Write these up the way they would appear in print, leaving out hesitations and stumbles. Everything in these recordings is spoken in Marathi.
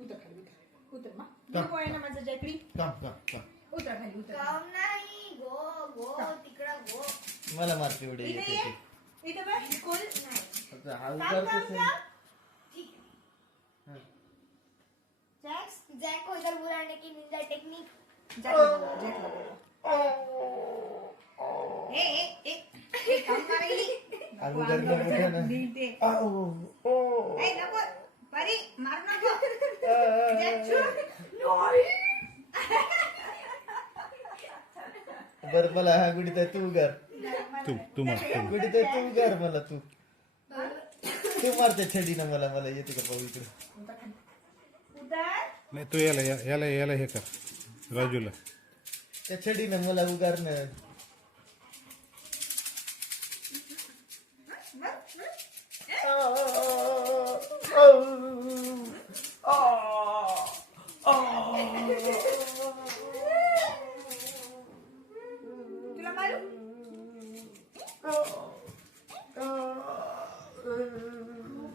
उतर खाली उतर मा ना माझं जयकडी उतर खाली उतर काम नाही गो गो तिकडं गो मला मारते उडे येते इथे बघ स्कूल नाही आता हा उतरतोच नाही जैक्स जैक को इधर बुलाने की निंजा टेक्निक जैक ए काम करेली आज उधर ना उठा ना नीटे आओ ओ ए नको परी मार नको जैक छू बर मला हा गुडीत आहे तू कर तू मार गुडीत आहे तू कर मला तू मारते छडीनं मला येते का पाहू इकडे उतर नाही तू याला हे कर राजूला त्या छडीनं मला उगारणं तुला मारू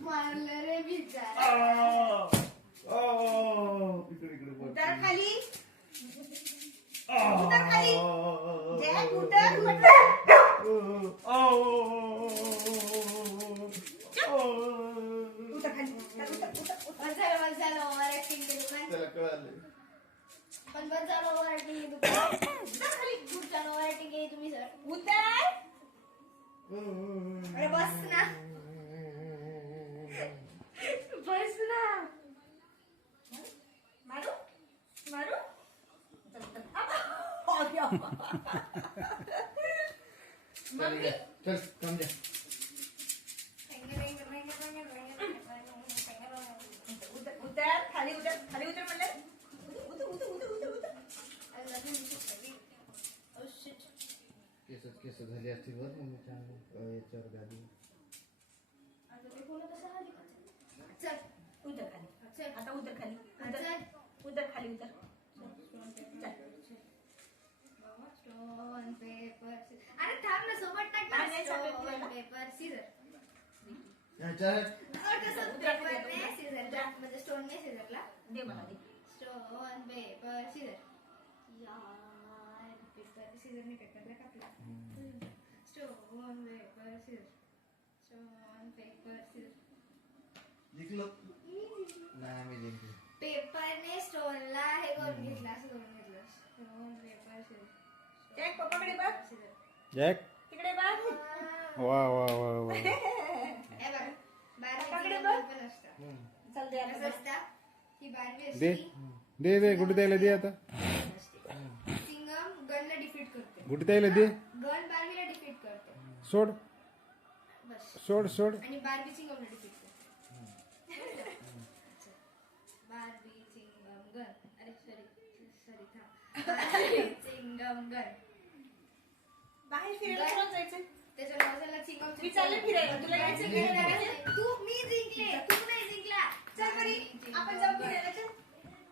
मारलं रे बिचारा उतर खाली उतर खाली जैक उतर उतर खाली बस झालं ओव्हर ऍक्टिंग केली त्याला कळालं पण बस झालं ओव्हर ऍक्टिंग केली उतर खाली पुढच्या ओव्हर ऍक्टिंग केली तुम्ही सर उतर अरे बस ना बस ना मारू मारू मम्मी चल कम दे उतर खाली उतर म्हणलं उतर केस झाली असतील वर मम्मीच्या याच्यावर गादी चल उतर खाली चल आता उतर खाली चल उतर खाली उतर स्टोन पेपर अरे थांब ना सोबत टाक ना स्टोन पेपर सीजर चल और कसं पेपर ने सीजर म्हणजे स्टोन ने सीजरला दे मला दे स्टोन पेपर सीजर यार पेपर सीजर ने पेपरला कापला stone paper scissor stone paper scissor जिंकलो नाही मी जिंकलो पेपरने स्टोनला हे करून घेतलं असं करून घेतलं स्टोन पेपर सीजर जॅक पप्पाकडे बघ जॅक तिकडे बघ वा वा वा वा हे बघ पप्पाकडे बारबी बघ. पण असतं चल दे कसं आता असतं ही बारबी दे असते दे कुठे द्यायला दे आता सिंगम गनला डिफीट करते कुठे द्यायला दे गन बारबीला डिफीट करते सोड बस सोड आणि बारबी चिंगमला डिफीट करते बारबी चिंगम गन अरे सॉरी थांब बारबी चिंगम गन बाहेर फिरायला कोण जायचं त्याच्या नावाला चिंगम मी चालले फिरायला तुला यायचं की नाही? तू मी जिंकले तू नाही जिंकला चल बरी आपण जाऊ फिरायला चल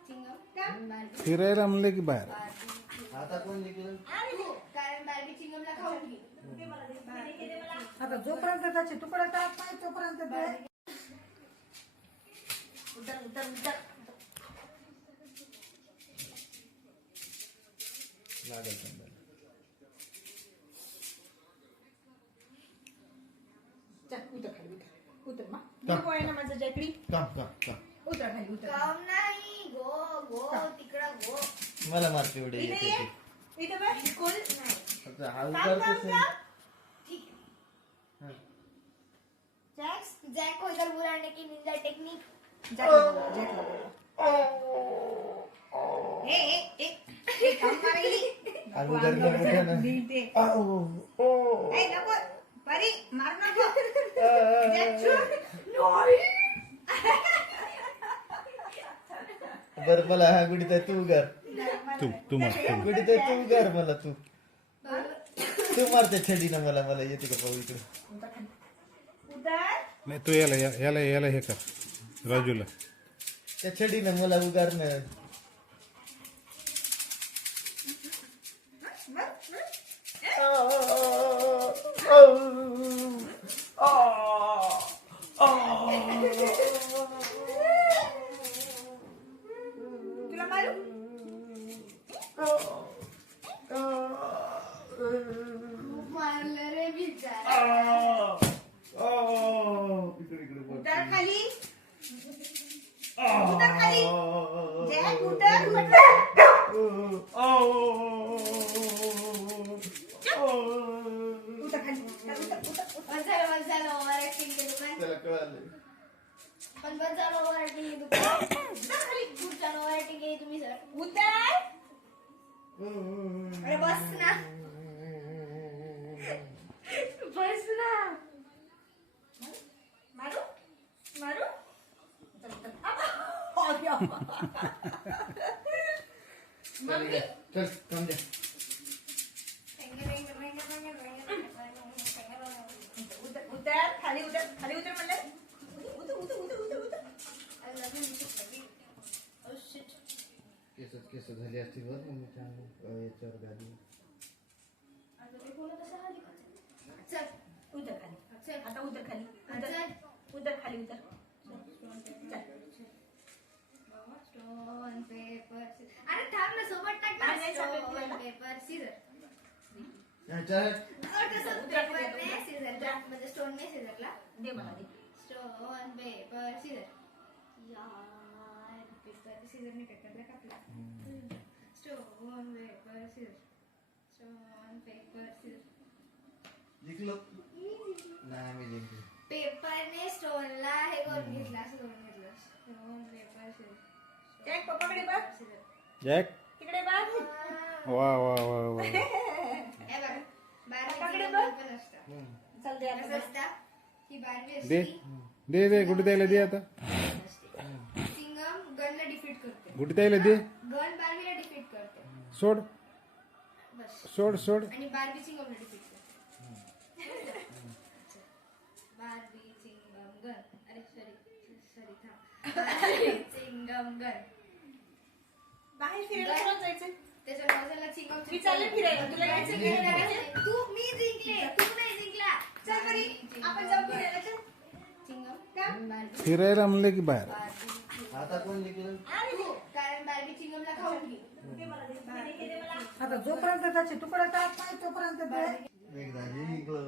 चिंगम का? बारबी फिरायला म्हणलं की बाहेर बारबी आता कोण जिंकलं तू कारण बारबी चिंगमला खाऊन घे दे मला दे मला आता जोपर्यंत त्याची तुकडा टाक नाही तोपर्यंत ते उतर लागेल चल उतर खाली उतर मा नको आहे ना माझं जयकडी उतर खाली उतर काम नाही गो गो तिकडं गो मला मारते उडे इथे येते ये इथे बघ स्कूल नाही आता हा काम उतरतोच नाही ठीक जॅक्स जैक को इधर बुलाने की निंजा टेक्निक जॅक ए काम करेली आज उधर ना उठा ना नीटे आओ ओ ए नको परी मार नको जॅक छू बर मला हा गुडीत आहे तू कर तू मार गुडीत आहे तू कर मला तू मारते छडीनं मला येते का पाहू इकडे उतर नाही तू याला हे कर राजूला त्या छडीनं मला उगारणं तुला मारू खूप मारलं रे बिचारा. उतर खाली उतर खाली जय उतर उतर उतर खाली उतर उतर बस झालं ओव्हर ऍक्टिंग केली काय? त्याला कळालं पण बस झालं ओव्हर ऍक्टिंग केली तुम्ही. खाली खुर्च्यानं ओव्हर ऍक्टिंग केली तुम्ही सर. उतर अरे बस ना. बस ना. मारू मारू मम्मी चल काम दे उतर खाली उतर म्हणलं उतर उतर उतर उतर उतर केस झाली असतील बरं मम्मीच्या याच्यावर गाडी चल उतर खाली चल आता उतर खाली चल. उतर खाली उतर स्टोन पेपर अरे थांब ना सोबत टाक ना. आणि याच्यात स्टोन पेपर. Paper scissor. चल कसं पेपर ने सीझर म्हणजे स्टोन ने सीझरला. दे मला दे स्टोन पेपर सीझर. यार पेपर सीझरने पेपरला कापला. Stone paper scissor. Stone paper scissor. जिंकलो नाही मी जिंकलो पेपरने स्टोनला हे करून घेतलं असं करून घेतलं. Stone paper scissor. जॅक पप्पाकडे बघ जॅक तिकडे बघ वा वा वा वा हे बघा पप्पाकडे बारबी बघ. पण असतं. चल दे कसं आता असतं ही बारबी दे असते. दे गुड्डी द्यायला दे आता सिंगम गनला डिफीट करते. गुड्डी द्यायला दे गन बारबीला डिफीट करते. सोड बस. सोड आणि बारबी सिंगमला डिफीट करते. Barbie Singam gun. अरे सॉरी थांब. Barbie Singam gun. बाहेर फिरायला कोण जायचं त्याच्या नवऱ्याला सिंगम मी चालले फिरायला तुला जायचं फिरायला तू मी जिंकले तू नाही जिंकला. चल बरी आपण जाऊ फिरायला चल सिंगम का? बारबी फिरायला म्हणलं की बाहेर बारबी आता कोण जिंकलं तू कारण बारबी चिंगमला खाऊन घे. दे मला दे मला आता जोपर्यंत त्याचे तुकडे टाकत नाही तोपर्यंत ते एकदा जिंकलो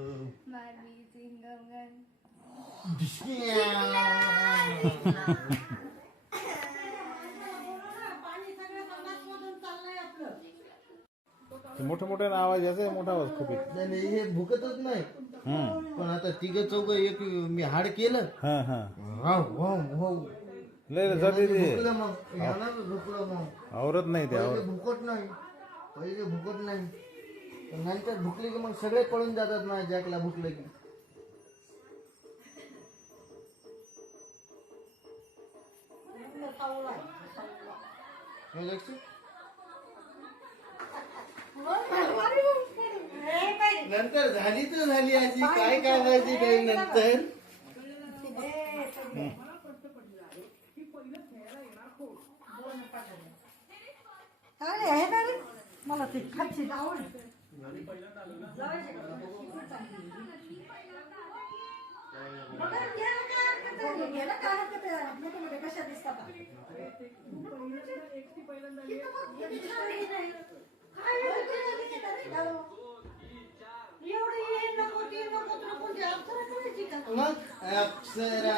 बारबी चिंगम गन. पाणी सगळं संडासमधून चाललंय आपलं. मोठं मोठं आवाज याचा मोठा आवाज खूप येतो. नाही नाही, हे भुकतच नाही पण आता तिघ चौघ एक मी हाड केलं हा हा वाव वाव वाव लय जाते ते भुकलं मग यानं भुकलं मग आवरत नाही ते पहिले आवरत भुकत नाही पहिले भुकत नाही पण नंतर भुकले की मग सगळे पळून जातात ना जॅकला भुकलं की हे जॅकचं? नंतर झाली तर झाली आजी काय काय व्हायची काही नंतर अरे आहे ना रे मला ती खायची आवड कशा दिसतात एवढी नको ती नको तुला कोणती अप्सरा करायची का मग अप्सरा